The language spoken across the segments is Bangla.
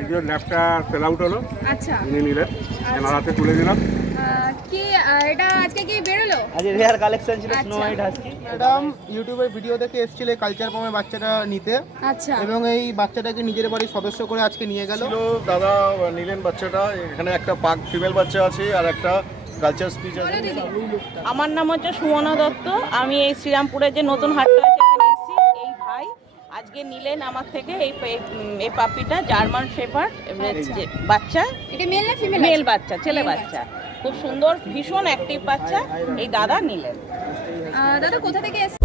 একজন ল্যাপটা সেল আউট হলো, আচ্ছা উনি নিলেন, এনার হাতে তুলে দিলাম। কি এটা আজকে কি বেরোলো? আজ রেয়ার কালেকশন ছিল আচ্ছা। Snow white husky. ম্যাডাম ইউটিউবের ভিডিও দেখে এসেছিল কালচার পামে বাচ্চাটা নিতে আচ্ছা এবং এই বাচ্চাটাকে নিজের বাড়ির সদস্য করে আজকে নিয়ে গেল। ছিল দাদা নিলেন বাচ্চাটা। এখানে একটা পাক ফিমেল বাচ্চা আছে আর একটা কালচার স্পিচ আছে। বলো দিদি। আমার নাম হচ্ছে সুমনা দত্ত। আমি এই শ্রীরামপুরে যে নতুন হাটটা আছে এখানে এসেছি। এই ভাই আজকে নিলেন আমার থেকে এই পাপিটা, জার্মান শেফার্ড বাচ্চা, এটা মেল না ফিমেল? মেল বাচ্চা, ছেলে বাচ্চা, খুব সুন্দর, ভীষণ অ্যাক্টিভ বাচ্চা। এই দাদা নিলেন। দাদা কোথা থেকে এসেছে?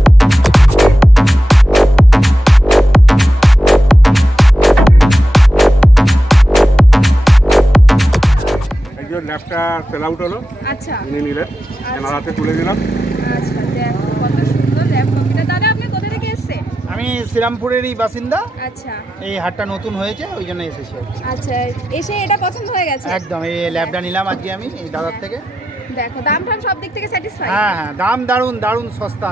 একজন ল্যাপটা সেল আউট হলো, আচ্ছা উনি নিলেন, এনার হাতে তুলে দিলাম। আচ্ছা দেখো কত সুন্দর ল্যাব কপিটা। দাদা আপনি কোথা থেকে এসেছে? আমি শ্রীরামপুরেরই বাসিন্দা। আচ্ছা এই হাটটা নতুন হয়েছে ওই জন্য এসেছি। আচ্ছা এসে এটা পছন্দ হয়ে গেছে? একদম এই ল্যাবটা নিলাম আজকে আমি এই দাদার থেকে। দেখো দাম টাম সব দিক থেকে স্যাটিসফাই? হ্যাঁ হ্যাঁ, দাম দারুণ দারুণ সস্তা।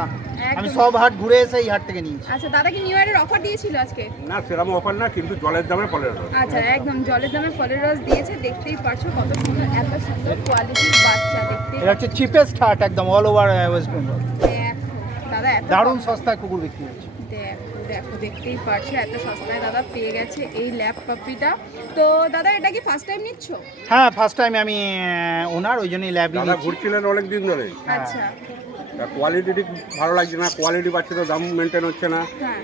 আমি একদম। সব হাট ঘুরে এসে এই হাট থেকে নিয়েছি। আচ্ছা দাদা কি নিউ ইয়ারের অফার দিয়েছিল আজকে? না সেরকম অফার না, কিন্তু জলের দামে ফলের রস। আচ্ছা একদম জলের দামে ফলের রস দিয়েছে। দেখতেই পারছো কত সুন্দর, এত সুন্দর কোয়ালিটির বাচ্চা। দেখতেই এটা হচ্ছে চিপেস্ট হাট একদম অল ওভার ওয়েস্ট বেঙ্গল। দেখো দাদা এত দারুণ সস্তায় কুকুর বিক্রি হচ্ছে। দেখো দেখো দেখতেই পারছো এত সস্তায় দাদা পেয়ে গেছে এই ল্যাব পাপিটা। তো দাদা এটা কি ফার্স্ট টাইম নিচ্ছ? হ্যাঁ ফার্স্ট টাইম আমি ওনার ওই জন্যই ল্যাব দাদা নিয়েছি। ঘুরছিলেন অনেক দিন ধরে, আচ্ছা কোয়ালিটি ভালো লাগছে না, কোয়ালিটি পাচ্ছে তো, দাম মেনটেন হচ্ছে না। হ্যাঁ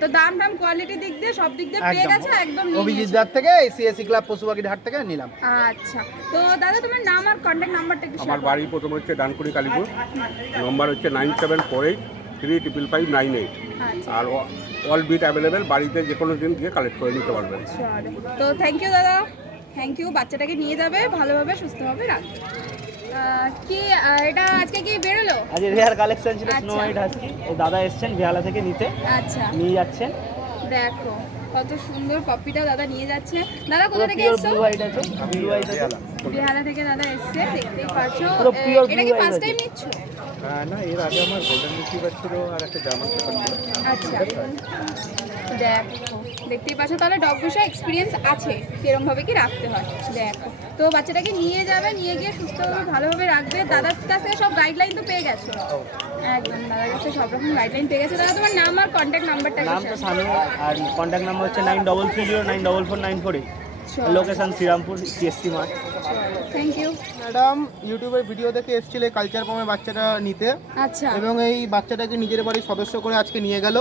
তো দাম টাম কোয়ালিটি দিক দিয়ে সব দিক দিয়ে পেয়ে গেছে একদম নিয়ে অভিজিৎ নিয়েছো। দার থেকে সিএসসি ক্লাব পশুপাখির হাট থেকে নিলাম। আচ্ছা তো দাদা তোমার নাম আর কন্ট্যাক্ট নাম্বারটা একটু আমার বাড়ি প্রথম হচ্ছে ডানকুনি কালীপুর, নম্বর হচ্ছে 9748355598। আচ্ছা আর অল বিট অ্যাভেলেবেল, বাড়িতে যে কোনো দিন গিয়ে কালেক্ট করে নিতে পারবেন। চলো। তো থ্যাংক ইউ দাদা, থ্যাংক ইউ। বাচ্চাটাকে নিয়ে যাবে ভালোভাবে সুস্থভাবে রাখবে। কি এটা আজকে কি বেরোলো? আজ রেয়ার কালেকশন ছিল আচ্ছা। Snow white husky. এই দাদা এসেছেন বেহালা থেকে নিতে, আচ্ছা নিয়ে যাচ্ছেন। দেখো কত সুন্দর পপিটাও দাদা নিয়ে যাচ্ছে। দাদা কোথা থেকে পিওর এসছো? ব্লু হোয়াইট আছে, ব্লু হোয়াইট আছে। বিহারা থেকে দাদা এসছে, দেখতেই পারছো। পুরো pure এটা কি blue ফার্স্ট eyes টাইম আছে। নিচ্ছ? না, এর আগে আমার গোল্ডেন রিট্রিভার ছিল আর একটা জার্মান শেফার্ড ছিল। আচ্ছা দেখো দেখতেই পাচ্ছ, তাহলে ডগ বিষয়ে এক্সপিরিয়েন্স আছে কিরকম ভাবে কি রাখতে হয়। দেখো তো বাচ্চাটাকে নিয়ে যাবে, নিয়ে গিয়ে সুস্থভাবে ভালোভাবে রাখবে। দাদার কাছে সব গাইডলাইন তো পেয়ে গেছো? একদম দাদার কাছে সব রকম গাইডলাইন পেয়ে গেছে। দাদা তোমার নাম আর কন্ট্যাক্ট নাম্বারটা নাম তো সানু আর কন্ট্যাক্ট নাম্বার হচ্ছে 9330944948। লোকেশন শ্রীরামপুর সিএসসি মাঠ। থ্যাংক ইউ ম্যাডাম ইউটিউবের ভিডিও দেখে এসেছিল কালচার পামে বাচ্চাটা নিতে আচ্ছা এবং এই বাচ্চাটাকে নিজের বাড়ির সদস্য করে আজকে নিয়ে গেল।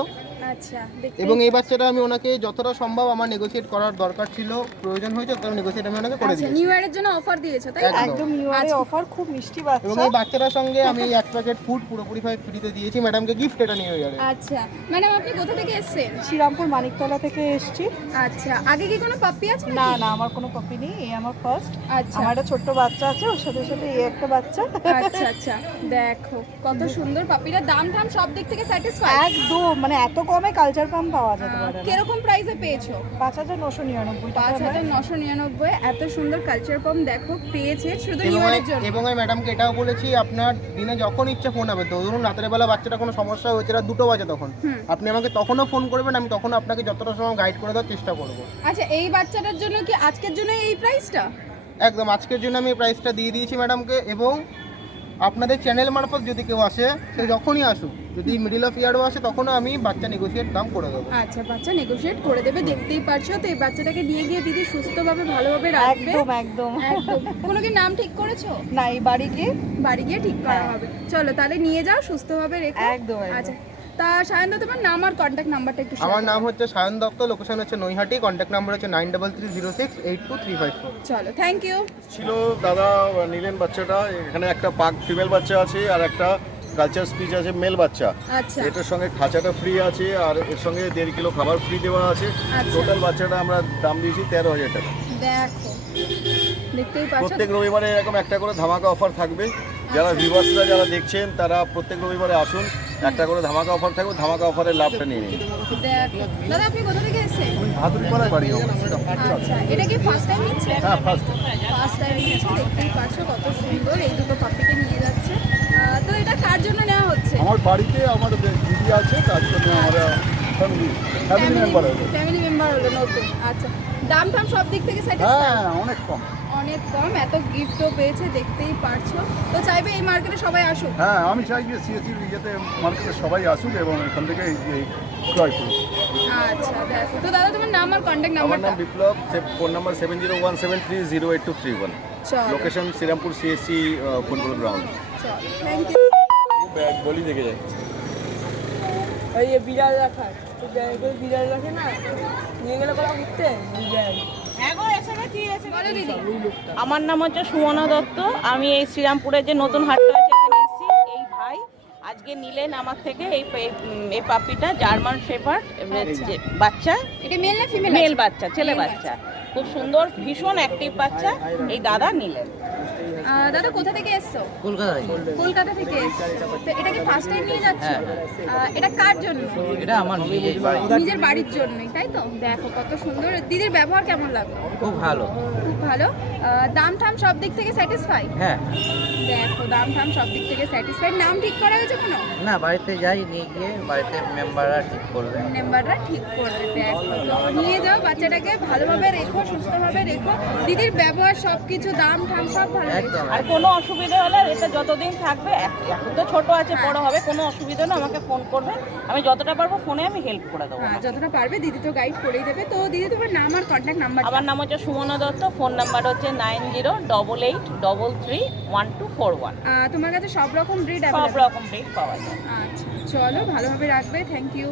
আচ্ছা দেখতে এবং এই বাচ্চাটা আমি ওনাকে যতটা সম্ভব আমার নেগোশিয়েট করার দরকার ছিল, প্রয়োজন হয়েছে ততটা নেগোশিয়েট আমি ওনাকে করে আচ্ছা দিয়েছি। নিউ ইয়ারের জন্য অফার দিয়েছো তাই তো? একদম নিউ ইয়ারের অফার, খুব মিষ্টি বাচ্চা। এবং এই বাচ্চাটার সঙ্গে আমি এক প্যাকেট ফুড পুরোপুরি ফ্রিতে দিয়েছি ম্যাডামকে গিফট, এটা নিয়ে যাবে। আচ্ছা ম্যাডাম আপনি কোথা থেকে এসেছেন? শ্রীরামপুর মানিকতলা থেকে এসেছি। আচ্ছা আগে কি কোনো পাপ্পি আছে? না না, আমার কোনো পাপি নেই, এই আমার ফার্স্ট। আচ্ছা আমার একটা ছোট্ট বাচ্চা আছে, ওর সাথে সাথে এই একটা বাচ্চা। আচ্ছা আচ্ছা দেখো কত সুন্দর পাপিটা। দাম টাম সব দিক থেকে স্যাটিসফাই? একদম, মানে এত কমে কালচার পাম্প পাওয়া যেতে পারে না। কিরকম প্রাইসে পেয়েছো? 5999 টাকা। 5999 এত সুন্দর কালচার পাম্প দেখো পেয়েছে শুধু নিউ ইয়ারের জন্য। এবং আমি ম্যাডামকে এটাও বলেছি আপনার দিনে যখন ইচ্ছে ফোন হবে, ধরুন রাতের বেলা বাচ্চাটা কোনো সমস্যা হয়েছে, রাত 2টো বাজে তখন আপনি আমাকে তখনও ফোন করবেন, আমি তখন আপনাকে যতটা সময় গাইড করে দেওয়ার চেষ্টা করবো। আচ্ছা এই বাচ্চাটার জন্য কি আজকের জন্য এই প্রাইসটা? একদম আজকের জন্য আমি প্রাইসটা দিয়ে দিয়েছি ম্যাডামকে। এবং আপনাদের চ্যানেল মারফত যদি কেউ আসে, সে যখনই আসুক, যদি মিডিল অফ ইয়ারও আসে তখনও আমি বাচ্চা নেগোসিয়েট দাম করে দেবো। আচ্ছা বাচ্চা নেগোশিয়েট করে দেবে, দেখতেই পারছো। তো এই বাচ্চাটাকে নিয়ে গিয়ে দিদি সুস্থভাবে ভালোভাবে রাখবে। একদম একদম একদম। কোনো কি নাম ঠিক করেছো? না, এই বাড়ি গিয়ে বাড়ি গিয়ে ঠিক করা হবে। চলো তাহলে নিয়ে যাও সুস্থভাবে রেখো। একদম, একদম। আচ্ছা তা সায়ন দা তোমার নাম আর কন্ট্যাক্ট নাম্বারটা একটু share আমার করো। নাম হচ্ছে সায়ন দত্ত, লোকেশন হচ্ছে নৈহাটি, কন্ট্যাক্ট নাম্বার হচ্ছে 9330682354। চলো থ্যাংক ইউ। ছিল দাদা নিলেন বাচ্চাটা। এখানে একটা পাক ফিমেল বাচ্চা আছে আর একটা কালচার স্পিচ আছে মেল বাচ্চা। আচ্ছা এটার সঙ্গে খাঁচাটা ফ্রি আছে আর এর সঙ্গে 1.5 কিলো খাবার ফ্রি দেওয়া আছে। আচ্ছা। টোটাল বাচ্চাটা আমরা দাম দিয়েছি 13,000 টাকা। দেখো দেখতেই পাচ্ছো। প্রত্যেক রবিবারে এরকম একটা করে ধামাকা অফার থাকবে। যারা ভিউয়ার্সরা যারা দেখছেন তারা প্রত্যেক রবিবারে আসুন, একটা করে ধামাকা অফার থাকবে, ধামাকা অফারের লাভটা নিয়ে নিন। দেখো দাদা আপনি কোথা থেকে এসেছেন? ভাদুরপাড়ায় বাড়ি আমার। আচ্ছা এটা কি ফার্স্ট টাইম নিচ্ছে? হ্যাঁ ফার্স্ট। ফার্স্ট টাইম নিচ্ছে, দেখতেই পাচ্ছো কত সুন্দর এই দুটো পাপিকে নিয়ে যাচ্ছে। তো এটা কার জন্য নেওয়া হচ্ছে? আমার বাড়িতে আমার দিদি আছে, তার জন্য আমরা ফ্যামিলি মেম্বার হলো নতুন। আচ্ছা, দাম টাম সব দিক থেকে স্যাটিসফাই? অনেক কম। অনেক কম, এত গিফটও পেয়েছে দেখতেই পারছো। তো চাইবে এই মার্কেটে সবাই আসুক? হ্যাঁ, আমি চাই যে সিএসসি ইয়েতে মার্কেটে সবাই আসুক এবং এখান থেকে ক্রয় করুক। আচ্ছা দেখো তো দাদা, তোমার নাম আর কন্ট্যাক্ট আমার নাম্বারটা? নাম বিপ্লব, ফোন নাম্বার 7017308231, চল location Shrirampur CSC football ground. চল, থ্যাংক ইউ। বলি দেখে যাই। ওই যে বিড়াল রাখার বিড়াল রাখে না, নিয়ে গেলে বলা ঘুরতে বিড়াল। বলো দিদি। আমার নাম হচ্ছে সুমনা দত্ত। আমি এই শ্রীরামপুরে যে নতুন হাটটা আছে এখানে এসেছি। এই ভাই আজকে নিলেন আমার থেকে এই পাপিটা, জার্মান শেফার্ড বাচ্চা, এটা মেল না ফিমেল? মেল বাচ্চা, ছেলে বাচ্চা, খুব সুন্দর, ভীষণ অ্যাক্টিভ বাচ্চা। এই দাদা নিলেন। দাদা কোথা থেকে এসছো? কলকাতা থেকে এসছো। তো এটা কি ফার্স্ট টাইম নিয়ে যাচ্ছ? এটা কার জন্য? এটা আমার নিজের বাড়ি। নিজের বাড়ির জন্যই, তাই তো? দেখো কত সুন্দর। দিদির ব্যবহার কেমন লাগলো? খুব ভালো। খুব ভালো। দাম টাম সব দিক থেকে স্যাটিসফাই? হ্যাঁ, দেখো দাম টাম সব দিক থেকে স্যাটিসফাই। নাম ঠিক করা গেছে কোনো? না, বাড়িতে যাই, নিয়ে গিয়ে বাড়িতে মেম্বাররা ঠিক করবে। মেম্বাররা ঠিক করবে। দেখো তো নিয়ে যাও, বাচ্চাটাকে ভালোভাবে রেখো, সুস্থভাবে রেখো। দিদির ব্যবহার সব কিছু, দাম টাম সব ভালো লেগেছে। একদম। আর কোনো অসুবিধা হলে এটা যতদিন থাকবে, এখন তো ছোট আছে, বড় হবে, কোনো অসুবিধা না, আমাকে ফোন করবে, আমি যতটা পারবো ফোনে আমি হেল্প করে দেবো। হ্যাঁ, যতটা পারবে দিদি তো গাইড করেই দেবে। তো দিদি তোমার নাম আর কন্ট্যাক্ট নাম্বার? আমার নাম হচ্ছে সুমনা দত্ত, ফোন নাম্বার হচ্ছে 9088331241। তোমার কাছে সব রকম ব্রিড সব অ্যাভেলেবল? রকম ব্রিড পাওয়া যায়। আচ্ছা, চলো ভালোভাবে রাখবে। Thank you.